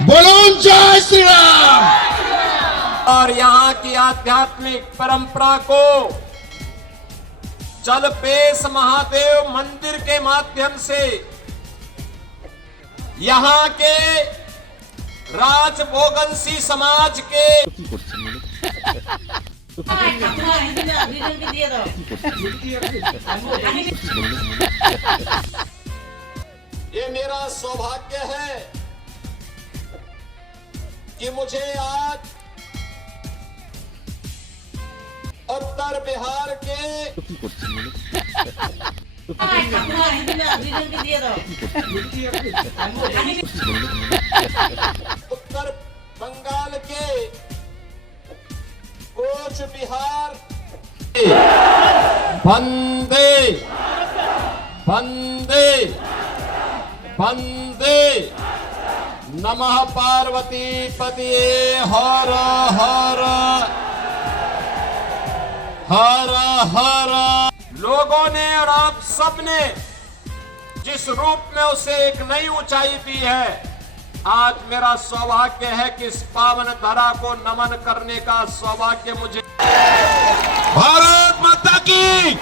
बोलूं जय श्री राम। और यहाँ की आध्यात्मिक परंपरा को जलपेश महादेव मंदिर के माध्यम से यहाँ के राजभोगंसी समाज के ये मेरा सौभाग्य है कि मुझे आज उत्तर बिहार के उत्तर बंगाल के कोच बिहार वंदे वंदे वंदे नमः पार्वती पतिये हर हर हर हर। लोगों ने और आप सब ने जिस रूप में उसे एक नई ऊंचाई दी है, आज मेरा सौभाग्य है कि इस पावन धरा को नमन करने का सौभाग्य मुझे। भारत माता की,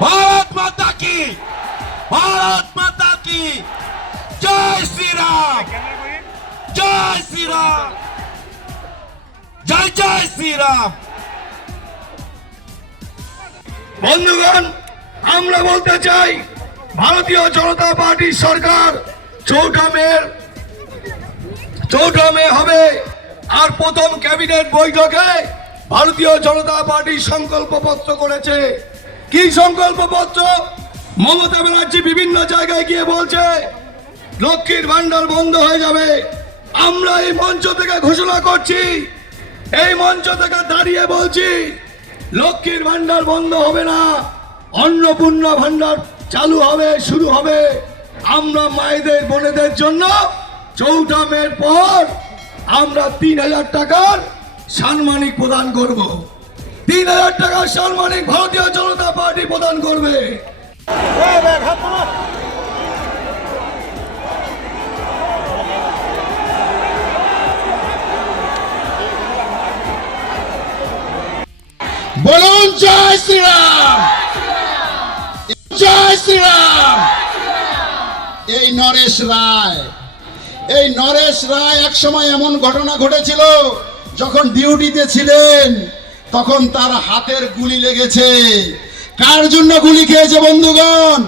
भारत माता की, भारत माता की जय श्री राम, जय श्री राम, जय जय श्री राम। বন্ধুগণ, আমরা বলতে চাই ভারতীয় জনতা পার্টি সরকার চৌঠা মে হবে। আর প্রথম ক্যাবিনেট বৈঠকে ভারতীয় জনতা পার্টি সংকল্পপত্র করেছে। কি সংকল্পপত্র? মমতা ব্যানার্জি বিভিন্ন জায়গায় গিয়ে বলছে লক্ষ্মীর ভান্ডার বন্ধ হয়ে যাবে। আমরা এই মঞ্চ থেকে ঘোষণা করছি, এই মঞ্চ থেকে দাঁড়িয়ে বলছি লক্ষ্মীর ভান্ডার বন্ধ হবে না, অন্নপূর্ণা ভান্ডার চালু হবে, শুরু হবে। আমরা মায়েদের বোনেদের জন্য চৌঠা মের পর আমরা ৩,০০০ টাকার সম্মানিক প্রদান করব। ৩,০০০ টাকার সম্মানিক ভারতীয় জনতা পার্টি প্রদান করবে। बोलूं जय श्री राम, जय श्री राम। এই নরেশ রায়, এই নরেশ রায় এক সময় এমন ঘটনা ঘটেছিল, যখন ডিউটিতে ছিলেন তখন তার হাতের গুলি লেগেছে। কার জন্য গুলি খেয়েছে বন্ধুগণ?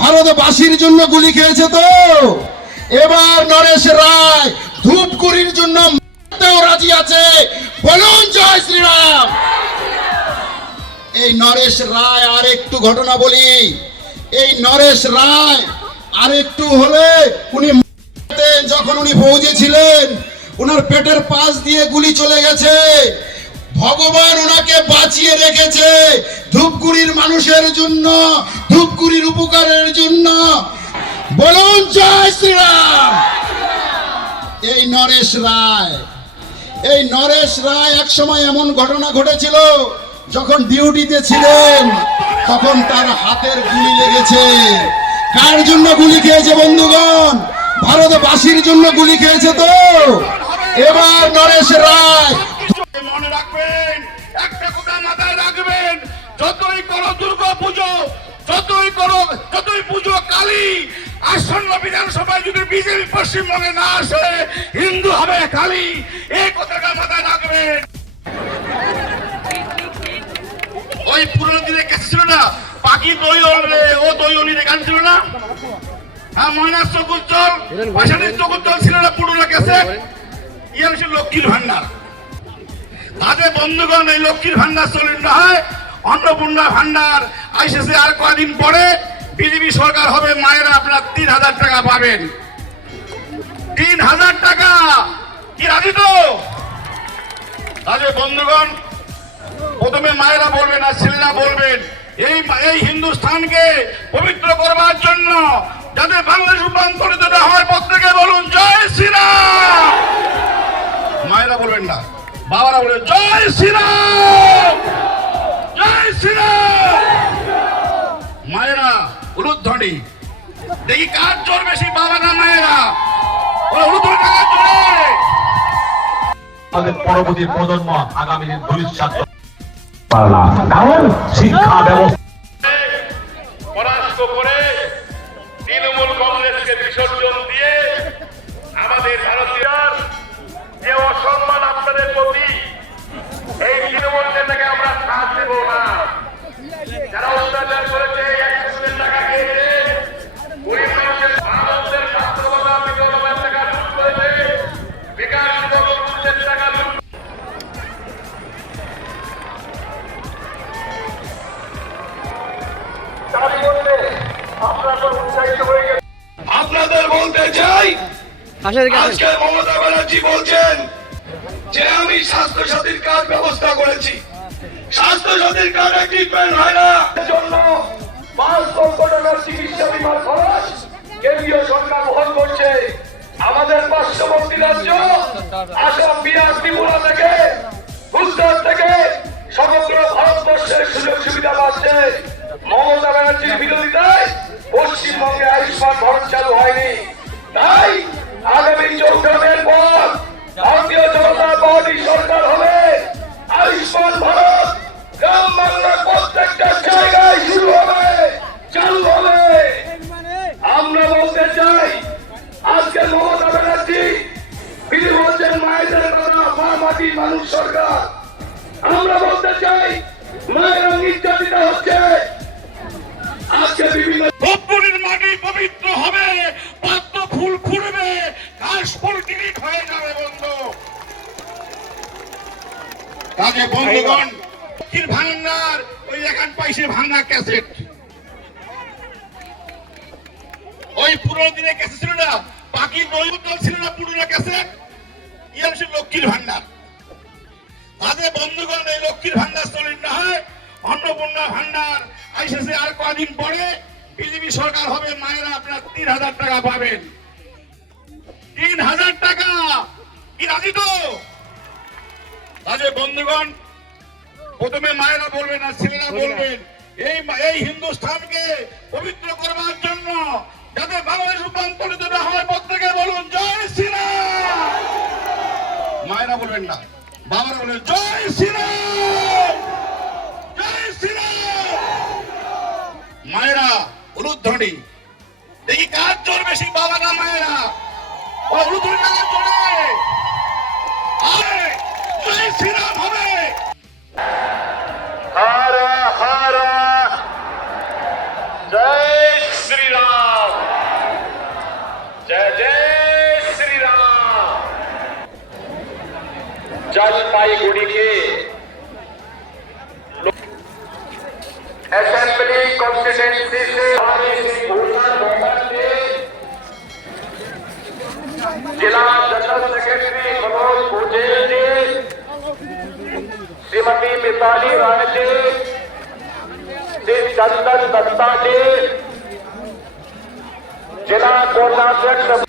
ভারতবাসীর জন্য গুলি খেয়েছে। তো এবার নরেশ রায় ধূপগুড়ির জন্য মরতেও রাজি আছে। বলুন জয় শ্রী রাম। এই নরেশ রায় আর একটু ঘটনা বলি। এই নরেশ রায় আর একটু হলে উনি যখন উনি ফৌজে ছিলেন, ওনার পেটের পাশ দিয়ে গুলি চলে গেছে। ভগবান ওনাকে বাঁচিয়ে রেখেছে ধূপগুড়ির মানুষের জন্য, ধূপগুড়ির উপকারের জন্য। বলুন জয় শ্রীরাম। এই নরেশ রায়, এই নরেশ রায় এক সময় এমন ঘটনা ঘটেছিল, যখন ডিউটিতে ছিলেন তখন তার হাতের গুলি লেগেছে। কার জন্য গুলি খেয়েছে বন্ধুগণ? ভারতবাসীর জন্য গুলি খেয়েছে। তো এবার নরেশ রায় মনে রাখবেন, একটা কথা মাথায় রাখবেন, যতই করো দুর্গা পুজো, যতই পুজো কালী, আসন্ন বিধানসভায় যদি বিজেপি পশ্চিমবঙ্গে না আসে, হিন্দু হবে কালী। এই কথাটা মাথায় রাখবেন। ওই পুরনো দিনে কেসে ছিল না, পাখি দই রে ও দই অলিরে গান ছিল না? হ্যাঁ, ময়নার চোখ উজ্জ্বল, পাশানের চোখ উজ্জ্বল ছিল না পুরনো কেসে? ইয়ে হচ্ছে লক্ষ্মীর ভান্ডার। তাদের বন্ধুগণ, এই লক্ষ্মীর ভান্ডার চলেন না হয়, অন্নপূর্ণা ভান্ডার আইসিসি আর কদিন পরে বিজেপি সরকার হবে, মায়েরা আপনার ৩,০০০ টাকা পাবেন। ৩,০০০ টাকা কি রাজি তো? তাদের বন্ধুগণ, প্রথমে মায়েরা বলবেন আর ছেলেরা বলবেন, এই হিন্দুস্থানকে পবিত্র করবার জন্য যাতে বাংলাদেশ রূপান্তরিত না হয়, প্রত্যেকে বলুন জয় শ্রীরাম। মায়েরা বলবেন না, বাবারা বলবেন জয় শ্রীরাম, জয় শ্রীরাম। মায়েরা উলুধ্বনি, দেখি কার জোর বেশি, বাবা না মায়েরা? উলুধ্বনি কার জোরে? আমাদের পরবর্তী প্রজন্ম আগামী দিন ভবিষ্যৎ পারে না, কারণ শিক্ষা ব্যবস্থা পরাস্ত করে তৃণমূল কংগ্রেসকে বিসর্জন দিয়ে আমাদের ভারতীয়র যে অসম্মান আপনাদের প্রতি, এই তৃণমূল নেতাকে আমরা সাথ দেব না। যারা অত্যাচার করেছে, একজনের টাকা খেয়েছে, গরিব মানুষের ভারতের ছাত্রবাদা বিধবার টাকা লুট করেছে, বেকার যুবকদের টাকা লুট আপনাদের বলতে চাই, আজকে মমতা ব্যানার্জি বলছেন যে আমি স্বাস্থ্য সাথীর কার্ড ব্যবস্থা করেছি। স্বাস্থ্য সাথীর কার্ডে ট্রিটমেন্ট হয় না, এর জন্য 5 লক্ষ টাকার চিকিৎসা বিমার খরচ কেন্দ্রীয় সরকার বহন করছে। আমাদের পার্শ্ববর্তী রাজ্য আসাম, বিহার, ত্রিপুরা থেকে, গুজরাট থেকে সমগ্র ভারতবর্ষের সুযোগ সুবিধা পাচ্ছে। মমতা ব্যানার্জির বিরোধিতায় পশ্চিমবঙ্গে আয়ুষ্মান ভারত চালু হয়নি। তাই আগামী 14 মের পর ভারতীয় জনতা পার্টি সরকার হবে, আয়ুষ্মান ভারত গ্রাম বাংলার প্রত্যেকটা জায়গায় শুরু হবে, চালু হবে। আমরা বলতে চাই, আজকে মমতা ব্যানার্জি তিনি বলছেন মায়েদের কথা, মা মাটি মানুষ সরকার। আমরা বলতে চাই, মায়েরা নির্যাতিত হচ্ছে। আজকে বিভিন্ন রোদ্দুরের মাটি পবিত্র হবে, পদ্ম ফুল ফুটবে, ঘাস ফুল ডিলিট হয়ে যাবে বন্ধু। কাজে বন্ধুগণ, লক্ষ্মীর ভান্ডার ওই এখান পাইছে ভাঙা ক্যাসেট, ওই পুরোনো দিনের ক্যাসেট ছিল না, বাকি নৈবদ্য ছিল না পুরোনো ক্যাসেট, ইয়ার ছিল লক্ষ্মীর ভান্ডার। কাজে বন্ধুগণ, এই লক্ষ্মীর ভান্ডার চলিত না হয়, অন্নপূর্ণা ভান্ডার আইসেছে আর কদিন পরে বিজেপি সরকার হবে, মায়েরা আপনার 3000 টাকা পাবেন। 3000 টাকা কি রাজি তো? কাজে বন্ধুগণ, প্রথমে মায়েরা বলবেন আর ছেলেরা বলবেন, এই হিন্দুস্থানকে পবিত্র করবার জন্য যাতে বাংলাদেশ রূপান্তরিত না হয়, প্রত্যেকে বলুন জয় শ্রীরাম। মায়েরা বলবেন না, বাবারা বলবেন জয় শ্রীরাম, জয় শ্রীরাম। মায়েরা উলুধ্বনি দেখি কার জোর বেশি, বাবা না মায়েরা? উলুধ্বনি কার জোরে? জয় শ্রীরাম হবে। হর হর জয় শ্রীরাম, জয় জয় শ্রীরাম। জলপাইগুড়ি के असेंबली कॉन्स्टिट्यूंसी से हमारे श्री भूषण मोहन जी, जिला जनरल सेक्रेटरी मनोज भूजेल जी, श्रीमती मिताली राय जी, श्री चंदन दत्ता जी, जिला कोषाध्यक्ष